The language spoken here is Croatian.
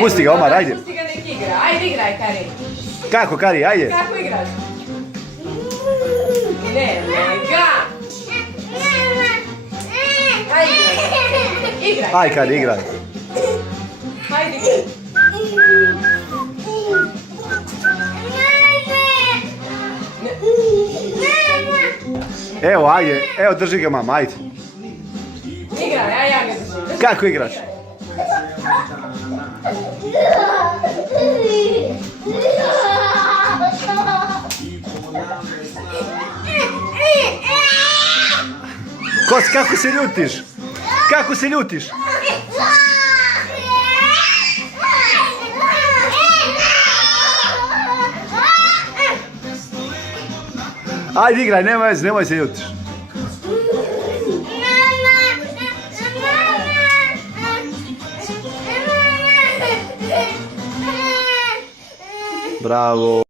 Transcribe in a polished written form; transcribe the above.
Pusti ga, Omar, ajde. Pusti ga nek igra. Ajde igraj, Kari. Kako, Kari, ajde. Kako igraš? Ne, ga. Ajde igraj. Igraj. Aj, Kari, igraj. Ajde igraj. Evo, ajde. Evo, drži ga, mama, ajde. Igraj, aj ja ga držim. Kako igraš? Kost, kako se ljutiš? Kako se ljutiš? Ajde igraj, nema veze, nemoj se ljutiš. Bravo.